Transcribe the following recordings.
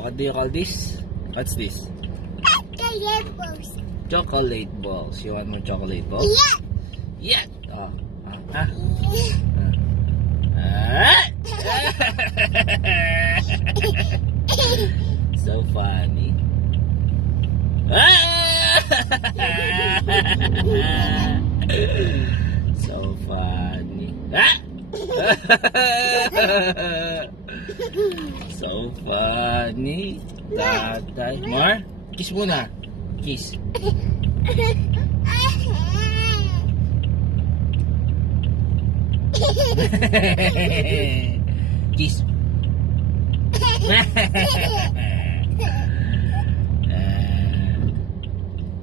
What do you call this? What's this? Chocolate balls. Chocolate balls. You want more chocolate balls? Yeah. Yeah. Oh. So funny. So funny. So funny. Tatay. More? Kiss muna. Kiss. Kiss.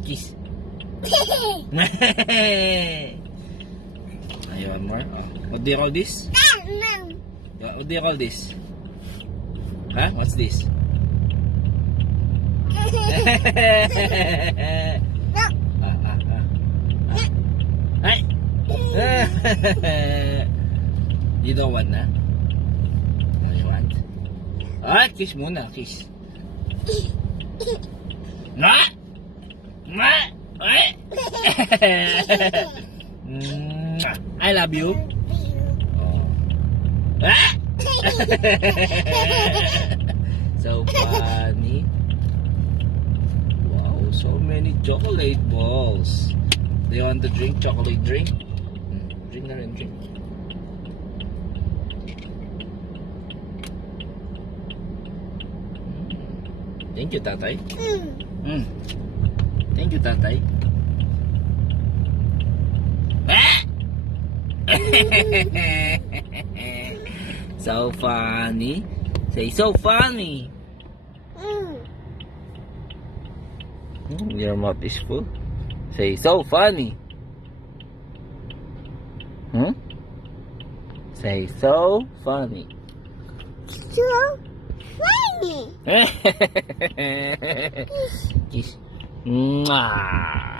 Kiss. You want more? Oh. What do you call this? What do you call this? Huh? What's this? Ay! You don't want na? No, you want? Ah, kiss muna, kiss. Na! Na! Ay! I love you. Oh. Ah! So funny. Wow, so many chocolate balls. Do you want to drink chocolate drink? Drink na rin, drink. Thank you, tatay. Thank you, tatay. So funny. Say so funny. Your mouth is full. Say so funny. Say so funny. So funny. Kiss. Mwah.